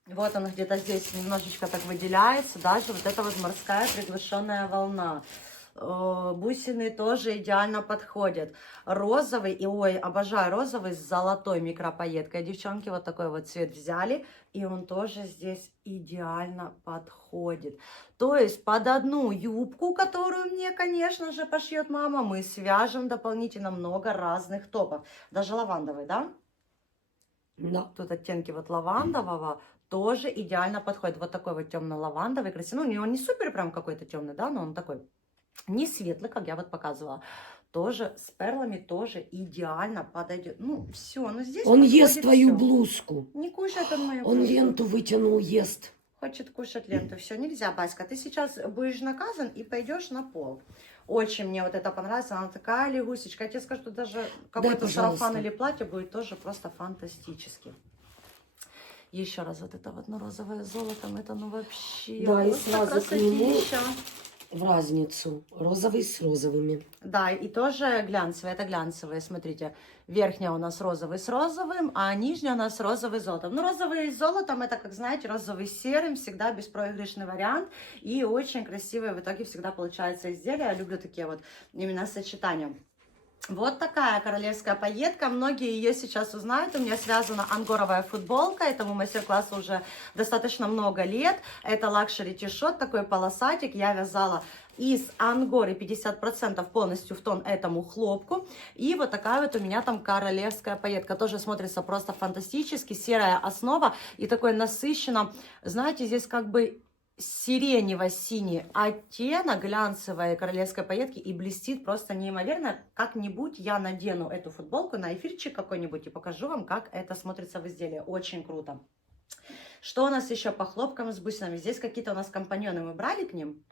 Вот он где-то здесь немножечко так выделяется. Даже вот эта вот морская приглушенная волна. Бусины тоже идеально подходят. Розовый, и ой, обожаю розовый с золотой микропаеткой. Девчонки, вот такой вот цвет взяли, и он тоже здесь идеально подходит. То есть под одну юбку, которую мне, конечно же, пошьет мама, мы свяжем дополнительно много разных топов. Даже лавандовый, да? Да. Тут оттенки вот лавандового тоже идеально подходит. Вот такой вот темно-лавандовый, красивый. Ну, он не супер прям какой-то темный, да, но он такой не светлый, как я вот показывала. Тоже с перлами тоже идеально подойдет. Ну, все, ну здесь Он ест подходит твою всё. блузку. Не кушает он мою Он блузку. ленту вытянул, ест. Хочет кушать ленту. Все, нельзя, Баська. Ты сейчас будешь наказан и пойдешь на пол. Очень мне вот это понравилось. Она такая лягусечка. Я тебе скажу, что даже какой-то сарафан или платье будет тоже просто фантастически. Еще раз вот это вот, ну, розовое золото, это ну вообще. Да, и просто сразу к нему красотища. в разницу. Розовый с розовыми. Да, и тоже глянцевые, это глянцевые, смотрите. Верхняя у нас розовый с розовым, а нижняя у нас розовый с золотом. Ну, розовый с золотом, это, как знаете, розовый с серым, всегда беспроигрышный вариант. И очень красивые в итоге всегда получаются изделия. Я люблю такие вот именно сочетания. Вот такая королевская пайетка. Многие ее сейчас узнают. У меня связана ангоровая футболка. Этому мастер-классу уже достаточно много лет. Это лакшери тишот, такой полосатик. Я вязала из ангоры 50% полностью в тон этому хлопку. И вот такая вот у меня там королевская пайетка. Тоже смотрится просто фантастически. Серая основа и такой насыщенно. Знаете, здесь как бы сиренево-синий оттенок глянцевой королевской пайетки и блестит просто неимоверно. Как-нибудь я надену эту футболку на эфирчик какой-нибудь и покажу вам, как это смотрится в изделии. Очень круто. Что у нас еще по хлопкам с бусинами? Здесь какие-то у нас компаньоны мы брали к ним?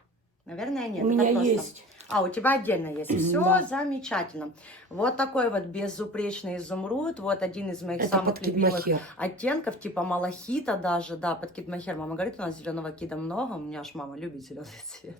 Наверное, нет. У меня просто... есть. А, у тебя отдельно есть. Все Да. замечательно. Вот такой вот безупречный изумруд. Вот один из моих Это самых под любимых кидмахер. оттенков, типа малахита даже, да, под кидмахер. Мама говорит, у нас зеленого кида много. У меня аж мама любит зеленый цвет.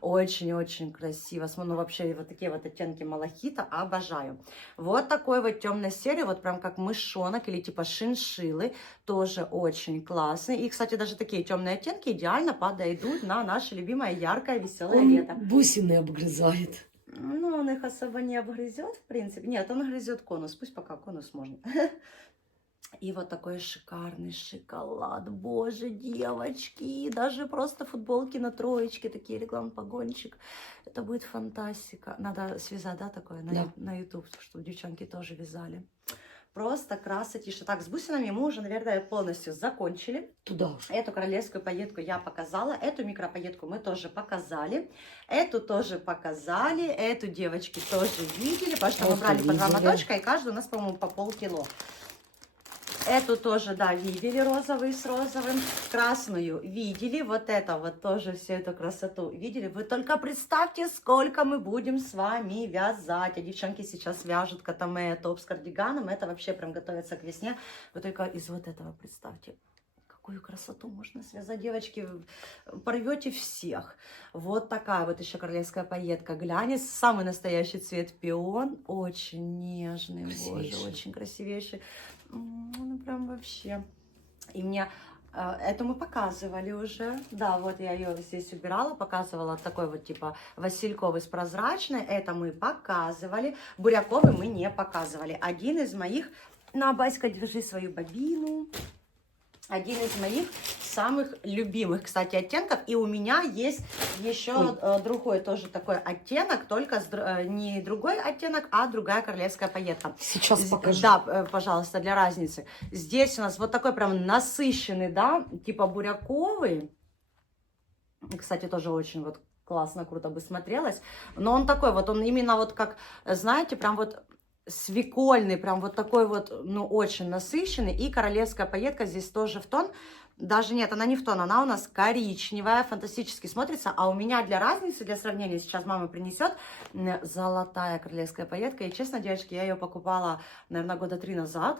Очень-очень красиво. Ну, вообще, вот такие вот оттенки малахита обожаю. Вот такой вот темно-серый, вот прям как мышонок или типа шиншиллы. Тоже очень классный. И, кстати, даже такие темные оттенки идеально подойдут на наше любимое яркое, веселое Он лето. бусины обгрызает. Ну, он их особо не обгрызет, в принципе. Нет, он грызет конус. Пусть пока конус можно. И вот такой шикарный шоколад. Боже, девочки. Даже просто футболки на троечке. Такие реклам-погончик. Это будет фантастика. Надо связать, да, такое на YouTube, чтобы девчонки тоже вязали. Просто красотища. Так, с бусинами мы уже, наверное, полностью закончили. Туда уж. Эту королевскую пайетку я показала. Эту микропайетку мы тоже показали. Эту тоже показали. Эту девочки тоже видели. Потому что мы брали по 2 моточка. И каждый у нас, по-моему, по полкило. Эту тоже, да, видели, розовый с розовым. Красную видели. Вот это вот тоже, всю эту красоту видели. Вы только представьте, сколько мы будем с вами вязать. А девчонки сейчас вяжут катаме топ с кардиганом. Это вообще прям готовится к весне. Вы только из вот этого представьте. Какую красоту можно связать, девочки, порвете всех. Вот такая вот еще королевская пайетка глянец, самый настоящий цвет пион, очень нежный, боже, очень красивейший, ну прям вообще. И мне это мы показывали уже, да, вот я ее здесь убирала, показывала такой вот типа васильковый с прозрачной, это мы показывали, буряковый мы не показывали. Один из моих, на, Баська, держи свою бобину. Один из моих самых любимых, кстати, оттенков. И у меня есть еще другой тоже такой оттенок, только не другой оттенок, а другая королевская пайетка. Сейчас покажу. Да, пожалуйста, для разницы. Здесь у нас вот такой прям насыщенный, да, типа буряковый. Кстати, тоже очень вот классно, круто бы смотрелось. Но он такой вот, он именно вот как, знаете, прям вот свекольный, прям вот такой вот, ну, очень насыщенный. И королевская пайетка здесь тоже в тон. Даже нет, она не в тон, она у нас коричневая, фантастически смотрится. А у меня для разницы, для сравнения, сейчас мама принесет золотая королевская пайетка. И честно, девочки, я ее покупала, наверное, года 3 назад.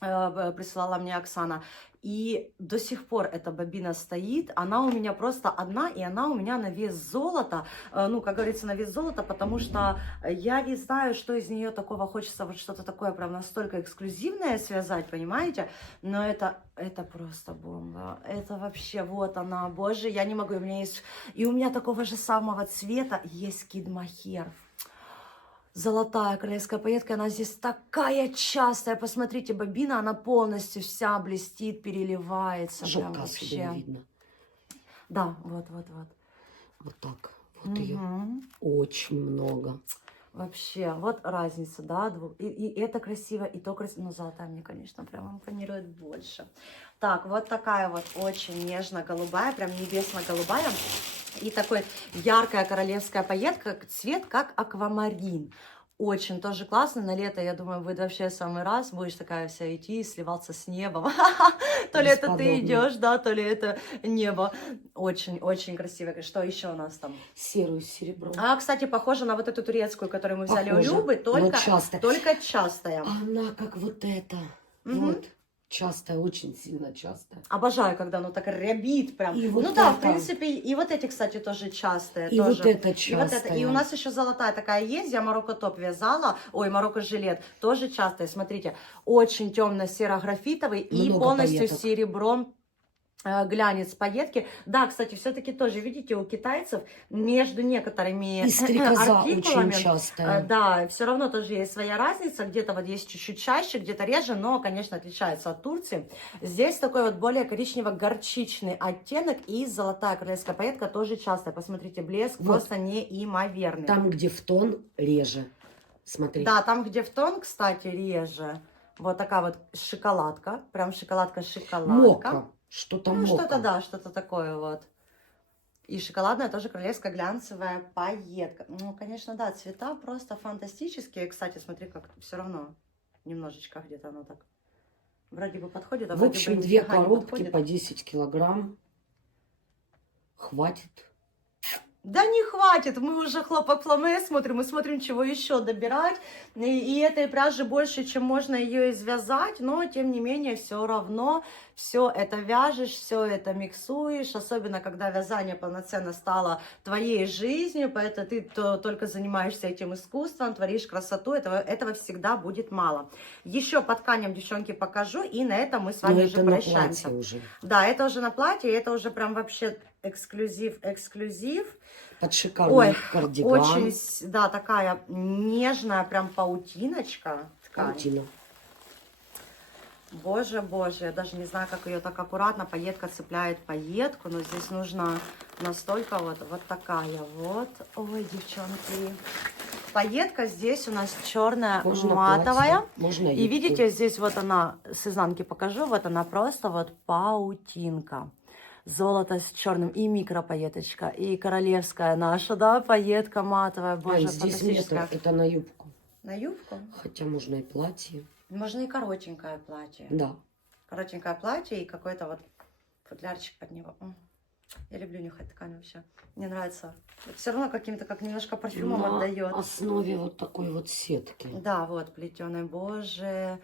Присылала мне Оксана. И до сих пор эта бобина стоит. Она у меня просто одна, и она у меня на вес золота. Ну, как говорится, на вес золота, потому что я не знаю, что из нее такого хочется, вот что-то такое прям настолько эксклюзивное связать, понимаете? Но это просто бомба. Это вообще, вот она, боже, я не могу. У меня есть... И у меня такого же самого цвета есть Kid Mohair. Золотая королевская пайетка, она здесь такая частая. Посмотрите, бобина, она полностью вся блестит, переливается. Жопка прям особенно вообще. видно. Да, вот. Вот так. Вот ее очень много. Вообще, вот разница, да, и это красиво, и то красиво, но золотая мне, конечно, прям импонирует больше. Так, вот такая вот очень нежно-голубая, прям небесно-голубая, и такой яркая королевская пайетка, цвет как аквамарин. Очень тоже классно, на лето, я думаю, будет вообще самый раз, будешь такая вся идти, сливаться с небом. То ли это ты идешь, да, то ли это небо. Очень-очень красиво. Что еще у нас там? Серую с серебром. А, кстати, похожа на вот эту турецкую, которую мы взяли у Любы, только частая. Она как вот эта. Вот. Частая, очень сильно частая. Обожаю, когда оно так рябит прям. И вот ну да, это. в принципе, и вот эти, кстати, тоже частые. И тоже. вот это частая. И, вот это. И у нас еще золотая такая есть, я Марокко топ вязала, Марокко жилет, тоже частая. Смотрите, очень темно-серо-графитовый и полностью пайеток. Серебром глянец пайетки. Да, кстати, все-таки тоже, видите, у китайцев между некоторыми и стрекоза артикулами, очень частая. да, все равно тоже есть своя разница. Где-то вот есть чуть-чуть чаще, где-то реже, но, конечно, отличается от Турции. Здесь такой вот более коричнево-горчичный оттенок, и золотая королевская пайетка тоже частая. Посмотрите, блеск вот. Просто неимоверный. Там, где в тон, реже. Смотри. Да, там, где в тон, кстати, реже. Вот такая вот шоколадка. Прям шоколадка-шоколадка. Мока. Что-то Ну, мока. что-то, да, что-то такое вот. И шоколадная тоже королевская глянцевая пайетка. Ну, конечно, да, цвета просто фантастические. Кстати, смотри, как все равно немножечко где-то оно так вроде бы подходит, а в вроде общем, бы 2 нифига не коробки подходит. по 10 килограмм. Хватит. Да не хватит, мы уже хлопок фламе смотрим, мы смотрим, чего еще добирать. И этой пряжи больше, чем можно ее извязать, но тем не менее все равно все это вяжешь, все это миксуешь, особенно когда вязание полноценно стало твоей жизнью, поэтому ты только занимаешься этим искусством, творишь красоту, этого всегда будет мало. Еще по тканям, девчонки, покажу, и на этом мы с вами уже прощаемся. Уже. Да, это уже на платье, это уже прям вообще эксклюзив. Под шикарный кардиган. Очень, да, такая нежная прям паутиночка. Ткань. Паутина. Боже, я даже не знаю, как ее так аккуратно пайетка цепляет пайетку, но здесь нужно настолько вот такая вот. Ой, девчонки. Пайетка здесь у нас черная, матовая. Можно и видите, здесь вот она, с изнанки покажу, вот она просто вот паутинка. Золото с черным, и микропаеточка, и королевская наша, да, пайетка матовая, боже, здесь нет, это на юбку. На юбку? Хотя можно и платье. Можно и коротенькое платье. Да. Коротенькое платье и какой-то вот футлярчик под него. Я люблю нюхать ткань вообще. Мне нравится. Все равно каким-то, как немножко парфюмом отдает. На основе вот такой вот сетки. Да, вот, плетеной, боже.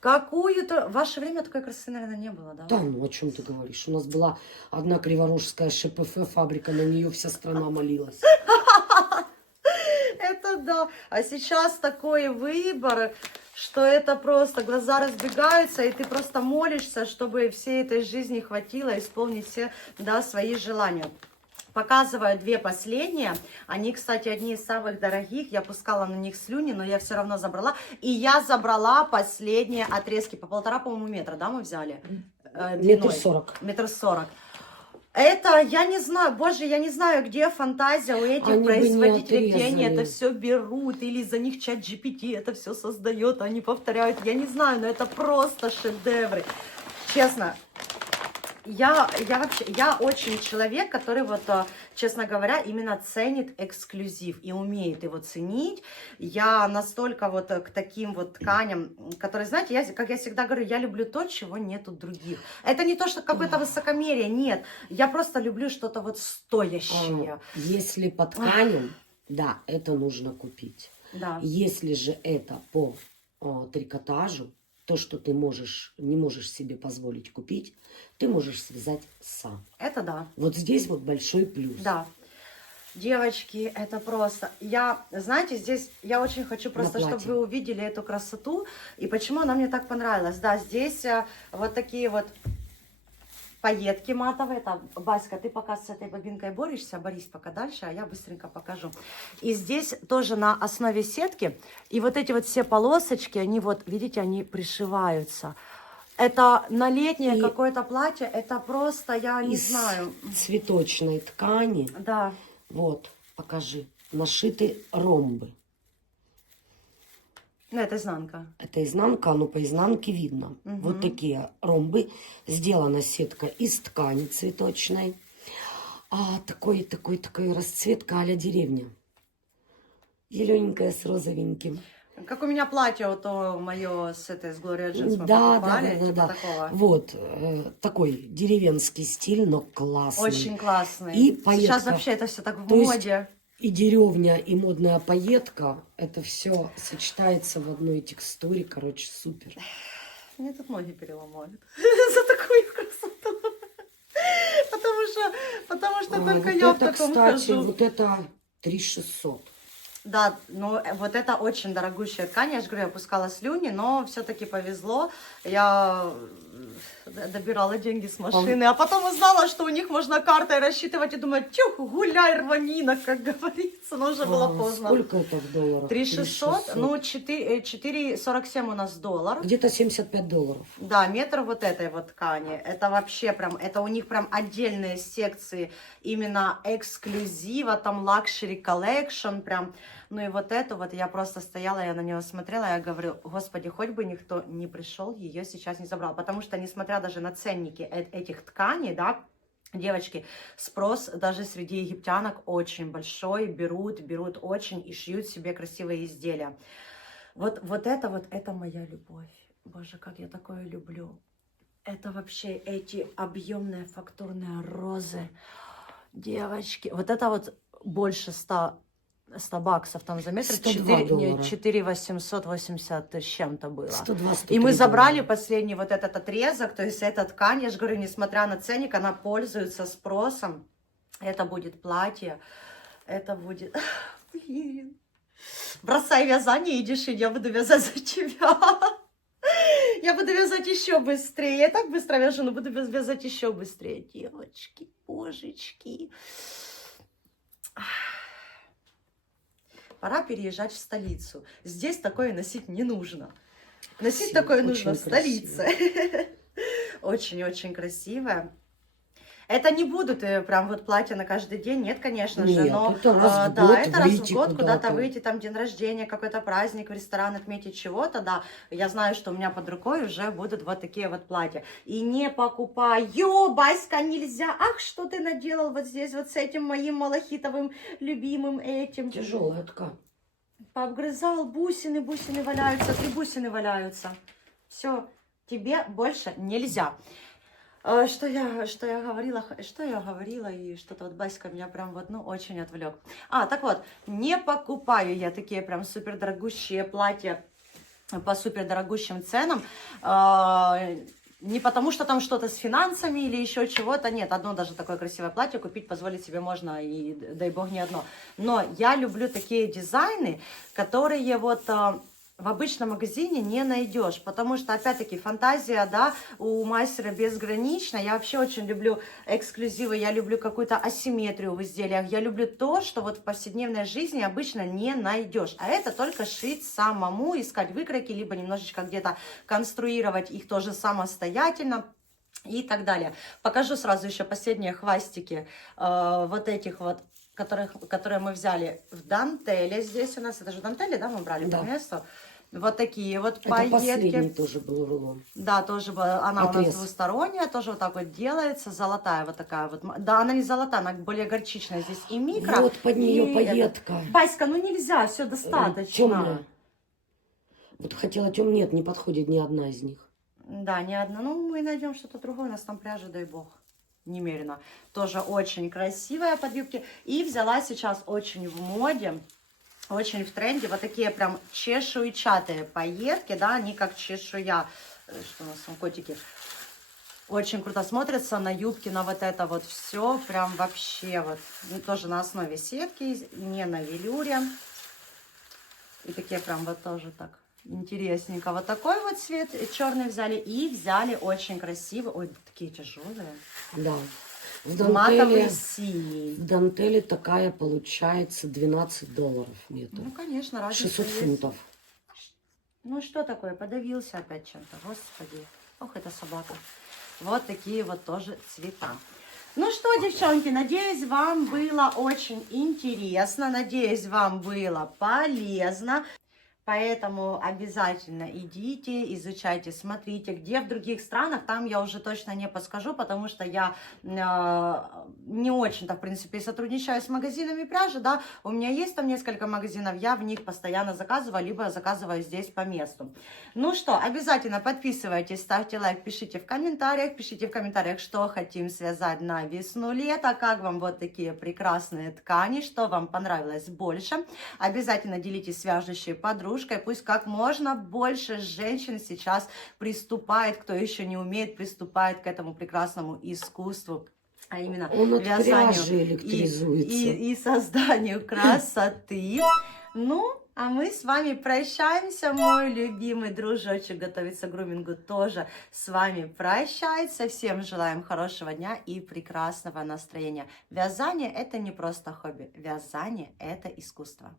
Какую-то... В ваше время такой красоты, наверное, не было, да? Да, ну о чем ты говоришь? У нас была одна криворожская ШПФ фабрика, на нее вся страна молилась. Это да. А сейчас такой выбор, что это просто глаза разбегаются, и ты просто молишься, чтобы всей этой жизни хватило исполнить все, да, свои желания. Показываю 2 последние. Они, кстати, одни из самых дорогих. Я пускала на них слюни, но я все равно забрала. И я забрала последние отрезки. По 1,5, по-моему, метра, да, мы взяли? 1,40 м. 1,40 м. Это, я не знаю, боже, я не знаю, где фантазия у этих производителей, где они это все берут, или за них чат GPT это все создает, они повторяют. Я не знаю, но это просто шедевры. Честно. Я очень человек, который вот честно говоря, именно ценит эксклюзив и умеет его ценить. Я настолько вот к таким вот тканям, которые, знаете, как я всегда говорю, я люблю то, чего нет у других. Это не то, что какое-то высокомерие, нет. Я просто люблю что-то вот стоящее. Если по тканям, да, это нужно купить. Да. Если же это по трикотажу, то, что ты не можешь себе позволить купить, ты можешь связать сам. Это да. Вот здесь вот большой плюс. Да. Девочки, это просто... знаете, здесь я очень хочу просто, чтобы вы увидели эту красоту. И почему она мне так понравилась. Да, здесь вот такие вот пайетки матовые. Там, Баська, ты пока с этой бобинкой борешься, борись пока дальше, а я быстренько покажу. И здесь тоже на основе сетки. И вот эти вот все полосочки, они вот, видите, они пришиваются. Это на летнее какое-то платье, это просто, я не знаю. Цветочной ткани. Да. Вот, покажи. Нашиты ромбы. Ну, это изнанка. Это изнанка, но по изнанке видно. Угу. Вот такие ромбы. Сделана сетка из ткани цветочной. Такой расцветка а-ля деревня. Зелененькая с розовеньким. Как у меня платье, вот мое с Gloria Jeans мы покупали, типа такого. Вот, такой деревенский стиль, но классный. Очень классный. И пайетка. Сейчас вообще это все так в То моде. Есть и деревня, и модная пайетка, это все сочетается в одной текстуре, короче, супер. Мне тут ноги переломают за такую красоту. Потому что только я в таком хожу. Вот это 3600. Да, ну вот это очень дорогущая ткань, я же говорю, я пускала слюни, но все-таки повезло. Я добирала деньги с машины, а потом узнала, что у них можно картой рассчитывать, и думаю, тюх, гуляй, рванина, как говорится, но уже было поздно. Сколько это в долларах? 3600, ну 4,47 у нас доллар. Где-то $75. Да, метр вот этой вот ткани, это вообще прям, это у них прям отдельные секции именно эксклюзива, там luxury collection, прям. Ну и вот эту вот я просто стояла, я на нее смотрела, я говорю, господи, хоть бы никто не пришел, ее сейчас не забрал. Потому что, несмотря даже на ценники этих тканей, да, девочки, спрос даже среди египтянок очень большой, берут очень и шьют себе красивые изделия. Вот это моя любовь. Боже, как я такое люблю. Это вообще эти объемные фактурные розы. Девочки, вот это вот больше 100 баксов там за метр, 4 880 с чем-то было. 102, и мы забрали последний вот этот отрезок, то есть эта ткань, я же говорю, несмотря на ценник, она пользуется спросом. Это будет платье, это будет... Блин. Бросай вязание, иди шить, я буду вязать за тебя. Я буду вязать еще быстрее. Я так быстро вяжу, но буду вязать еще быстрее. Девочки, божечки. Пора переезжать в столицу. Здесь такое носить не нужно. Носить такое нужно в столице. Очень-очень красивое. Это не будут прям вот платья на каждый день, нет, конечно же, но это раз в год куда-то выйти, там день рождения, какой-то праздник, в ресторан отметить чего-то, да. Я знаю, что у меня под рукой уже будут вот такие вот платья. И не покупаю, Баська, нельзя. Ах, что ты наделал вот здесь вот с этим моим малахитовым любимым этим. Тяжелая ткань. Пообгрызал, бусины валяются, 3 бусины валяются. Все, тебе больше нельзя. Что я говорила, и что-то вот Баська меня прям в одну очень отвлек. Так вот, не покупаю я такие прям супер дорогущие платья по супер дорогущим ценам. Не потому, что там что-то с финансами или еще чего-то. Нет, одно даже такое красивое платье купить позволить себе можно, и дай бог не одно. Но я люблю такие дизайны, которые вот... в обычном магазине не найдешь, потому что, опять-таки, фантазия, да, у мастера безгранична. Я вообще очень люблю эксклюзивы, я люблю какую-то асимметрию в изделиях, я люблю то, что вот в повседневной жизни обычно не найдешь. А это только шить самому, искать выкройки, либо немножечко где-то конструировать их тоже самостоятельно. И так далее. Покажу сразу еще последние хвостики вот этих вот, которые мы взяли в дантеле. Здесь у нас, это же дантели, да, мы брали по месту. Вот такие вот Это последний пайетки. тоже был рулон. Да, тоже она у нас Отрез. двусторонняя, тоже вот так вот делается, золотая вот такая вот. Да, она не золотая, она более горчичная здесь и микро. Вот под нее и пайетка. Баська, ну нельзя, все достаточно. Темная. Вот хотела темная, нет, не подходит ни одна из них. Да, не одна. Ну, мы найдем что-то другое, у нас там пряжа, дай бог, немерено. Тоже очень красивая под юбки. И взяла сейчас очень в моде, очень в тренде вот такие прям чешуйчатые пайетки, да, они как чешуя. Что у нас там котики? Очень круто смотрится на юбке, на вот это вот все, прям вообще вот. Ну, тоже на основе сетки, не на велюре. И такие прям вот тоже так интересненько. Вот такой вот цвет черный взяли. И взяли очень красивый. Ой, такие тяжелые. Да. Матовый синий. В дантеле такая получается $12 метр. Ну, конечно, разница 600 есть. фунтов. Ну, что такое? Подавился опять чем-то. Господи. Ох, это собака. Вот такие вот тоже цвета. Ну что, девчонки, надеюсь, вам было очень интересно. Надеюсь, вам было полезно. Поэтому обязательно идите, изучайте, смотрите, где в других странах, там я уже точно не подскажу, потому что я не очень-то, в принципе, сотрудничаю с магазинами пряжи, да, у меня есть там несколько магазинов, я в них постоянно заказываю, либо заказываю здесь по месту. Ну что, обязательно подписывайтесь, ставьте лайк, пишите в комментариях, что хотим связать на весну-лето, как вам вот такие прекрасные ткани, что вам понравилось больше. Обязательно делитесь с вяжущей подружкой, пусть как можно больше женщин сейчас приступает, кто еще не умеет, приступает к этому прекрасному искусству, а именно Он от вязанию пряжи электризуется. и созданию красоты. Ну, а мы с вами прощаемся, мой любимый дружочек готовится к грумингу тоже с вами прощается. Всем желаем хорошего дня и прекрасного настроения. Вязание — это не просто хобби, вязание — это искусство.